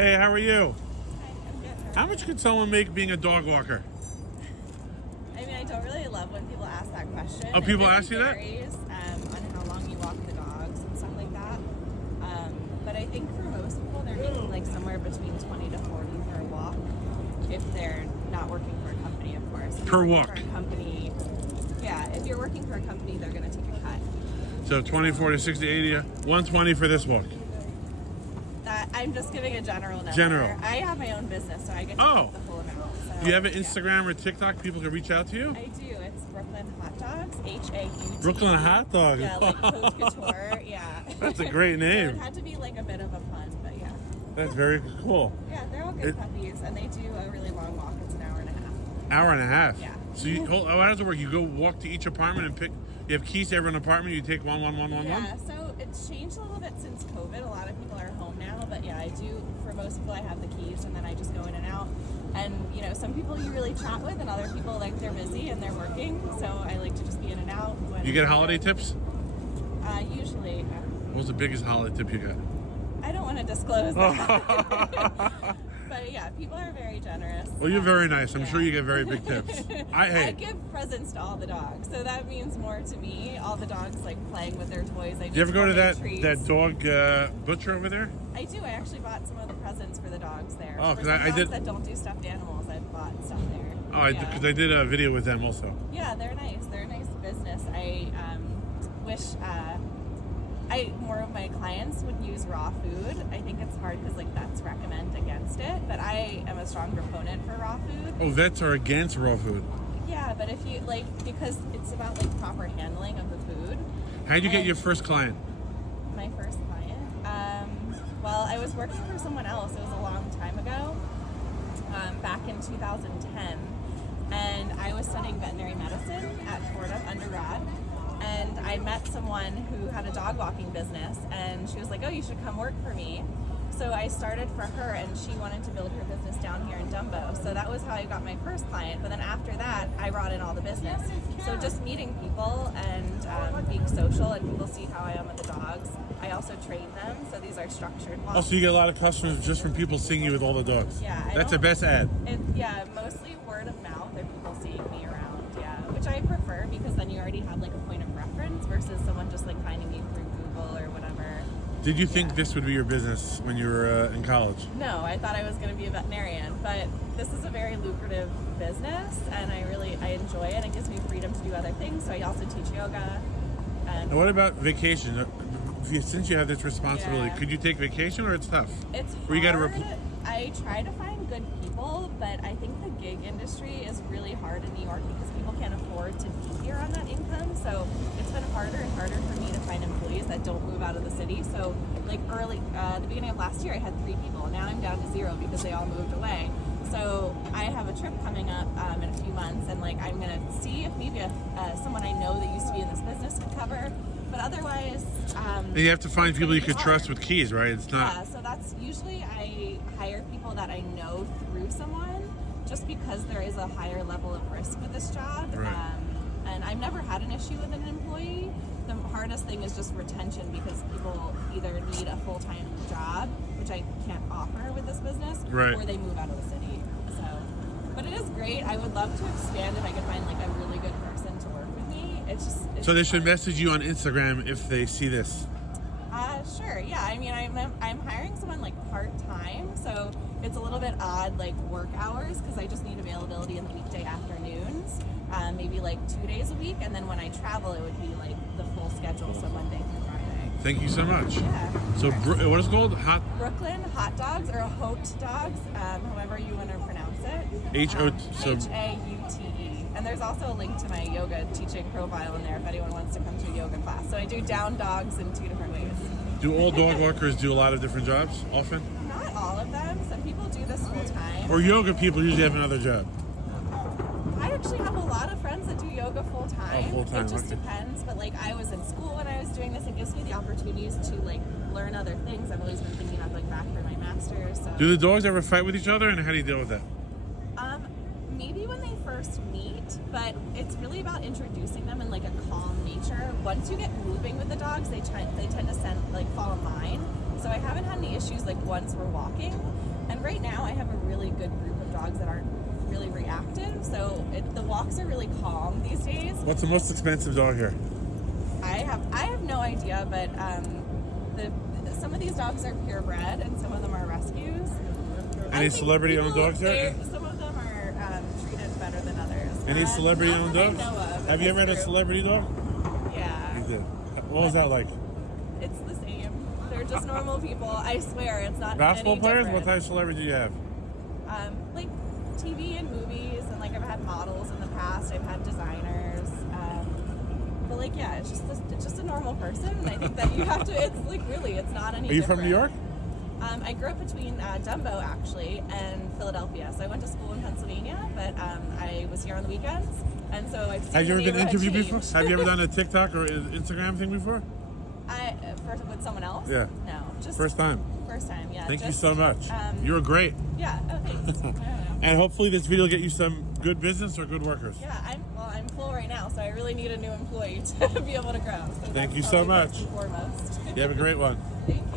Hey, how are you? Hi, I'm good. How much could someone make being a dog walker? I mean, I don't really love when people ask that question. Oh, people It really ask you that? varies, on how long you walk the dogs and stuff like that. But I think for most people, they're making like somewhere between 20 to 40 for a walk, if they're not working for a company, of course. If Per you're working walk? For a company, yeah, if you're working for a company, they're going to take a cut. So 20, 40, 60, 80, 120 for this walk. I'm just giving a general number. General. I have my own business, so I get to Oh. take the full amount. So, Do you have an yeah. Instagram or TikTok people can reach out to you? I do. It's Brooklyn Hot Dogs, H-A-U-T. Brooklyn Hot Dog. Yeah, like Haute Couture, yeah. That's a great So name. it had to be like a bit of a pun, but yeah. That's very cool. Yeah, they're all good puppies, and they do a really long walk. It's an hour and a half. Hour and a half. Yeah. So how does it work? You go walk to each apartment and pick. You have keys to every apartment. You take one. Yeah, so it's changed a little bit since COVID. A lot of people are home now, but yeah, I do. For most people, I have the keys, and then I just go in and out. And you know, some people you really chat with, and other people like they're busy and they're working. So I like to just be in and out. You get holiday tips? Usually. What was the biggest holiday tip you got? I don't want to disclose that. But yeah, people are very generous. Well, you're very nice. I'm Yeah. sure you get very big tips. I give presents to all the dogs, so that means more to me. All the dogs like playing with their toys. Do you ever go to that treats. dog butcher over there? I do. I actually bought some of the presents for the dogs there. Oh, for 'cause some I dogs did- that don't do stuffed animals. I bought stuff there. Oh, because I did a video with them also. Yeah, they're nice. They're a nice business. I wish more of my clients would use raw food. I think it's hard because like vets recommend against it, but I am a strong proponent for raw food. Oh, vets are against raw food. Yeah, but if you like, because it's about like proper handling of the food. How'd you get And your first client? My first client? Well, I was working for someone else. It was a long time ago, back in 2010, and I was studying veterinary medicine at Fordham undergrad. And I met someone who had a dog walking business, and she was like, "Oh, you should come work for me." So I started for her, and she wanted to build her business down here in Dumbo. So that was how I got my first client. But then after that, I brought in all the business. So just meeting people and being social, and people see how I am with the dogs. I also train them, so these are structured walks. Also, you get a lot of customers just from people seeing you with all the dogs. Yeah, That's the best ad. Yeah, mostly word of mouth or people seeing me around. Yeah, which I prefer because then you already have like a point of reference versus someone just like finding you through Google or whatever. Did you think this would be your business when you were in college? No, I thought I was going to be a veterinarian, but this is a very lucrative business, and I enjoy it. It gives me freedom to do other things. So I also teach yoga. And what about vacation? Since you have this responsibility, Yeah. could you take vacation or it's tough? It's Or you gotta hard. I try to find good people, but I think the gig industry is really hard in New York because people can't afford to be here on that income. So it's been harder and harder for me to find employees that don't move out of the city. So like the beginning of last year, I had 3 people. Now I'm down to 0 because they all moved away. So I have a trip coming up in a few months, and like I'm gonna see if maybe someone I know that used to be in this business could cover. But otherwise, And you have to find people you could trust with keys, right? It's not. Yeah, so that's usually I hire people that I know through someone, just because there is a higher level of risk with this job. Right. And I've never had an issue with an employee. The hardest thing is just retention because people either need a full-time job, which I can't offer with this business, Right. or they move out of the city. So, but it is great. I would love to expand if I could find like a really good person to work with me. It's So they should fun. message you on Instagram if they see this. Sure. Yeah. I mean, I'm hiring someone like part-time, so it's a little bit odd like work hours because I just need availability in the weekday afternoons, maybe like 2 days a week, and then when I travel, it would be like the full schedule, so Monday through Friday. Thank you so much. Yeah. So what is it called? Brooklyn Hot Dogs or Haute Dogs, however you want to pronounce it. So Haute. And there's also a link to my yoga teaching profile in there if anyone wants to come to a yoga class. So I do down dogs in 2 different ways. do all dog walkers do a lot of different jobs often? Not all of them. Some people do this full time. Or yoga people usually have another job? I actually have a lot of friends that do yoga full time. Oh, full-time, It just okay. depends. But like I was in school when I was doing this. It gives me the opportunities to like learn other things. I've always been thinking of like back for my master's. So. Do the dogs ever fight with each other, and how do you deal with that? Maybe when they first meet, but it's really about introducing them in like a calm nature. Once you get moving with the dogs, they tend to fall in line. So I haven't had any issues like once we're walking. And right now I have a really good group of dogs that aren't really reactive. So the walks are really calm these days. What's the most expensive dog here? I have no idea, but some of these dogs are purebred and some of them are rescues. Any celebrity-owned dogs here? Some of them are treated better than others. Any celebrity-owned not that dogs? I know of in Have you this ever had a group. celebrity dog? Yeah. You did. What was that like? It's the same. They're just normal people. I swear, it's not Basketball any players? What different. type of celebrity do you have? Like TV and movies, and like I've had models in the past. I've had designers. But like, yeah, it's just a normal person. And I think that you have to. It's like really, it's not any. Are you different. from New York? I grew up between Dumbo actually and Philadelphia. So I went to school in Pennsylvania, but I was here on the weekends, and so I've seen Have you ever the been interviewed neighborhood before? change. Have you ever done a TikTok or Instagram thing before? First with someone else? Yeah. No, just First time. First time, yeah. Thank you just, so much. You were great. Yeah. Oh, thanks. I don't know. And hopefully this video will get you some good business or good workers. Yeah, I'm full right now, so I really need a new employee to be able to grow. So Thank you that's so probably much. first and foremost. You have a great one. Thank you.